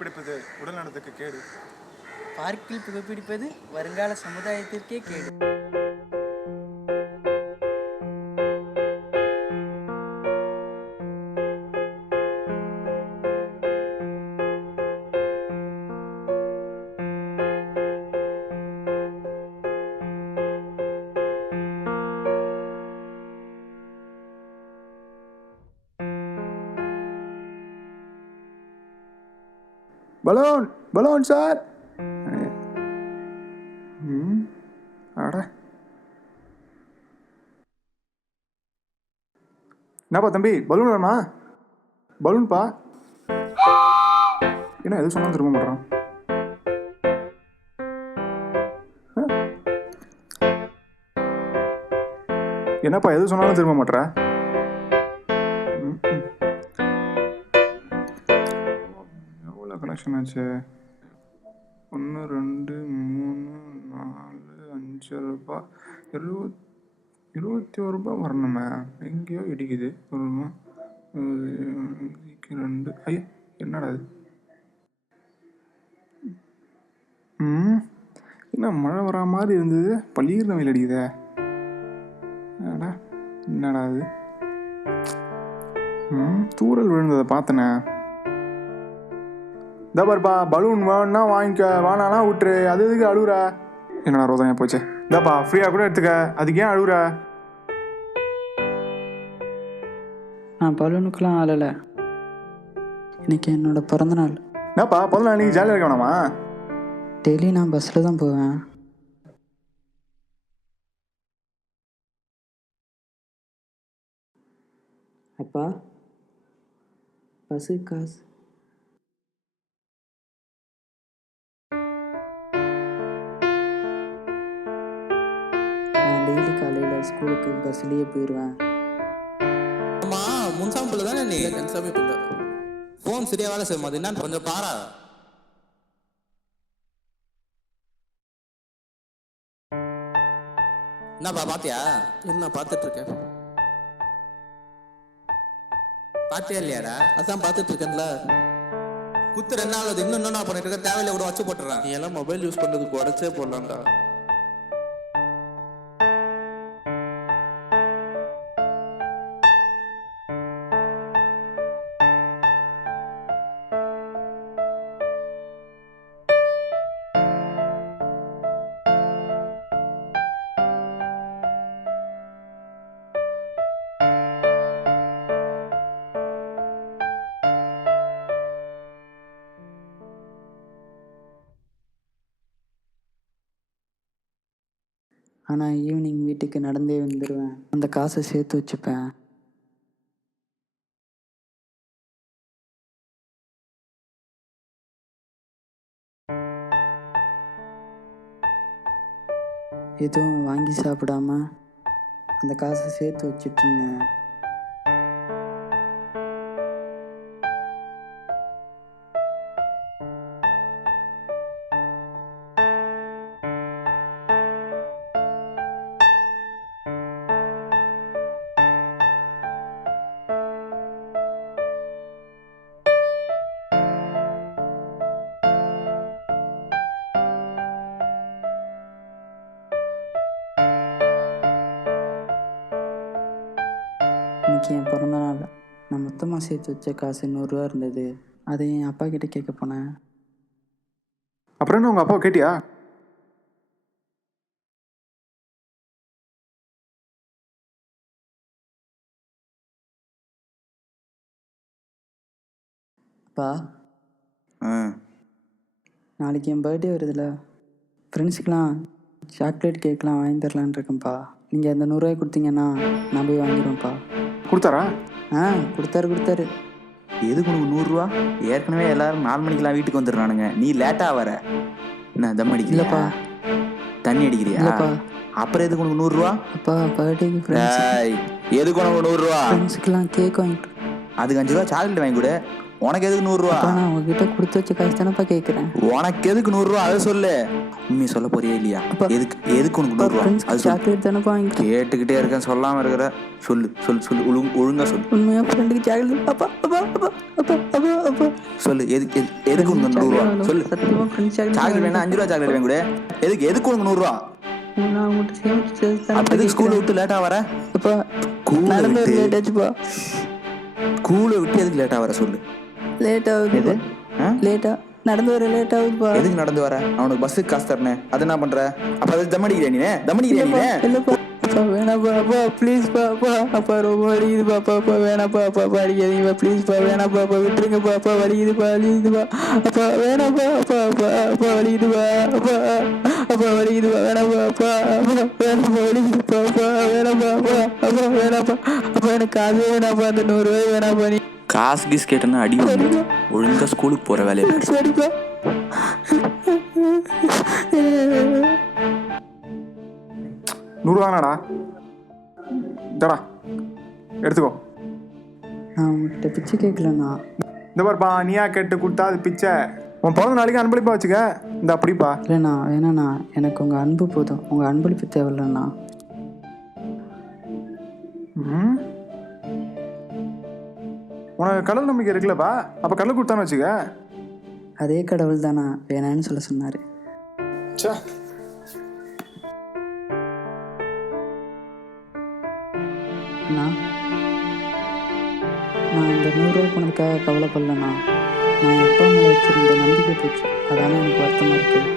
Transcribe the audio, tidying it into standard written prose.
புகைப்பிடிப்பது உடல் நலத்துக்கு கேடு. பார்க்கில் புகைப்பிடிப்பது வருங்கால சமுதாயத்திற்கே கேடு. Balloon balloon sir. அட என்னப்பா தம்பி, பலூன் வேணுமா? பலூன்ப்பா. என்ன எது சொன்னாலும் திரும்ப மாட்டேறான். என்னப்பா எது சொன்னாலும் திரும்ப மாட்டேற? எவ்வளோ கலெக்ஷன் ஆச்சு? 1 2 3 4 5 ரூபா 21 ரூபா வரணுமே. எங்கேயோ இடிக்குது. 2 ஐயா என்னடா அது? என்ன மழை வரா மாதிரி இருந்தது, பள்ளீர்னு வெயில் அடிக்குதே. என்னடா அது? தூரல் விழுந்ததை பார்த்தனே. இந்த பாருப்பா, பலூன் வேணுன்னா வாங்கிக்க, வேணானா விட்டுரு. அது எதுக்கு அழுகுற? என்னடா ரோதனையா போச்சு. இந்தாப்பா ஃப்ரீயாக கூட எடுத்துக்க, அதுக்கு ஏன் அழுகுற? நான் பலூனுக்கெல்லாம் ஆளலை. இன்னைக்கு என்னோட பிறந்தநாள். என்னப்பா பிறந்தநாள் அன்னைக்கு ஜாலியாக இருக்க வேணாமா? டெய்லி நான் பஸ்ஸில் தான் போவேன். அப்பா, பஸ்ஸுக்கு காசு. நான் டெய்லி காலையில் ஸ்கூலுக்கு பஸ்லேயே போயிடுவேன். அம்மா முன்சாமி பிள்ளை தானே நீ? கன்சாமி பிள்ளை. ஃபோன் சரியா வேலை செய்யுமா? அது என்னன்னு கொஞ்சம் பாரா. என்னப்பா பாத்தியா? என்ன பார்த்துட்டு இருக்கேன். பாத்தியா இல்லையாடா? அதான் பார்த்துட்டு இருக்கேன்ல. குத்து 2 நாள் அது இன்னும் என்ன பண்ணிட்டு இருக்க? தேவையில்லை கூட வச்சு போட்டுறான். நீ எல்லாம் மொபைல் யூஸ் பண்றதுக்கு உடச்சே போடலாம்டா. ஆனால் ஈவினிங் வீட்டுக்கு நடந்தே வந்துடுவேன். அந்த காசை சேர்த்து வச்சுப்பேன். எதுவும் வாங்கி சாப்பிடாம அந்த காசை சேர்த்து வச்சுட்டு இருந்தேன். இன்னைக்கு என் பிறந்தநாள். நான் மொத்தமாக சேர்த்து வச்ச காசு 100 ரூபா இருந்தது. அதை என் அப்பா கிட்ட கேட்க போனேன். அப்புறம் என்ன, உங்கள் அப்பாவை கேட்டியா? அப்பா, நாளைக்கு என் பர்த்டே வருதுல்ல, ஃப்ரெண்ட்ஸுக்கெலாம் சாக்லேட் கேக்லாம் வாங்கி தரலான் இருக்கேன்ப்பா. நீங்கள் அந்த 100 ரூபாய் கொடுத்தீங்கன்னா நான் போய் வாங்கிடுவேன்ப்பா. கொடுத்தாரா? கொடுத்தாரு. எதுக்கு உனக்கு 100 ரூபா? ஏற்கனவே எல்லாரும் 4 மணிக்கெல்லாம் வீட்டுக்கு வந்துடுறானுங்க. நீ லேட்டாக வர. என்ன தம் அடிக்கலையாப்பா? தண்ணி அடிக்கிறியா? அப்புறம் எதுக்கு உனக்கு 100 ரூபா? அப்பா பர்த்டேக்கு எதுக்கு உனக்கு 100 ரூபா? ஃப்ரெண்ட்ஸுக்கெல்லாம் கேக் வாங்கிட்டு. அதுக்கு 5 ரூபா சாக்லேட் வாங்கி கொடு. உனக்கு எதுக்கு 100 ரூபா? அப்பா நான் உங்ககிட்ட கொடுத்து வச்ச காசு தானப்பா கேட்குறேன். உனக்கு எதுக்கு 100 ரூபா அதை சொல்லு. உண்மையை சொல்ல போறியா இல்லையா? அப்பா. எதுக்கு உனக்கு 100 ரூபா? ஃப்ரெண்ட்ஸ்க்கு அது சொல்லு. சாக்லேட் தானப்பா வாங்கி. கேட்டுக்கிட்டே இருக்கேன் சொல்லாம இருக்கிற. சொல்லு சொல்லு சொல்லு ஒழுங்கா சொல்லு. உண்மையா ஃப்ரெண்டுக்கு சாக்லேட் அப்பா அப்பா அப்பா அப்பா அப்பா அப்பா சொல்லு எதுக்கு உனக்கு 100 ரூபா சொல்லு. சத்தியமா ஃப்ரெண்ட்ஸ் சாக்லேட் வேணா 5 ரூபா சாக்லேட் வேணும் கூட. எதுக்கு உனக்கு 100 ரூபா? நான் உங்கள்கிட்ட சேமிச்சு அப்ப எதுக்கு ஸ்கூலை விட்டு லேட்டா வர? அப்பா ஸ்கூலை நடந்து ஒரு விட்டு லேட் ஆச்சுப்பா. ஸ்கூலை விட்டு எதுக்கு லேட்டா வர சொல்லு. லேட் ஆகுது. எது? ஆ? லேட்டா நடந்து வர லேட் ஆகுதுப்பா. எதுக்கு நடந்து வர? அவனுக்கு பஸ்ஸுக்கு காசு தரணும். அது என்ன பண்ற? அப்ப அது தம்மடிக்கிறியா நீ? தம்மடிக்கிறியா நீ? இல்லப்பா அப்பா வேணாப்பா அப்பா ப்ளீஸ்ப்பா அப்பா அப்பா ரொம்ப வலிக்குதுப்பா அப்பா அப்பா வேணாப்பா அப்பா அப்பா அடிக்காதீங்கப்பா ப்ளீஸ்ப்பா வேணாப்பா அப்பா விட்டுருங்கப்பா அப்பா வலிக்குதுப்பா அப்பா வேணாப்பா அப்பா அப்பா அப்பா வலிக்குதுப்பா அப்பா அப்பா வலிக்குதுப்பா வேணாப்பா அப்பா அப்பா வேணாப்பா வலிக்குதுப்பா அப்பா வேணாப்பா அப்பா அப்பா வேணாப்பா அப்பா எனக்கு காசு வேணாப்பா அந்த 100 ரூபாய் வேணாப்பா. நீ காசு கீஸ் கேட்டேன்னா அடி வாங்கு. ஒழுங்கா ஸ்கூலுக்கு போற வேலையை பாரு. சரிப்பா. 100 ரூபாடா. தடா எடுத்துக்கோ. நான் உங்கள்கிட்ட பிச்சை கேட்கலண்ணா. இந்த பாருப்பா, நீயா கேட்டு கொடுத்தா அது பிச்சை. உன் பிறந்த நாளைக்கு அன்பளிப்பா வச்சுக்க. இந்த அப்படிப்பா. இல்லைண்ணா வேணாண்ணா, எனக்கு உங்கள் அன்பு போதும், உங்கள் அன்பளிப்பு தேவையில்லைண்ணா. உனக்கு கடவுள் நம்பிக்கை இருக்குல்லப்பா, அப்போ கடவுள் கொடுத்தான்னு வச்சுக்க. அதே கடவுள் தானா வேணான்னு சொல்ல சொன்னார். சே, நான் அந்த 100 ரூபா பணத்துக்காக கவலைப்படலண்ணா. நான் என் அப்பா மேலே வச்சுருந்த நம்பிக்கை போச்சு, அதானே எனக்கு வருத்தமாக இருக்குது.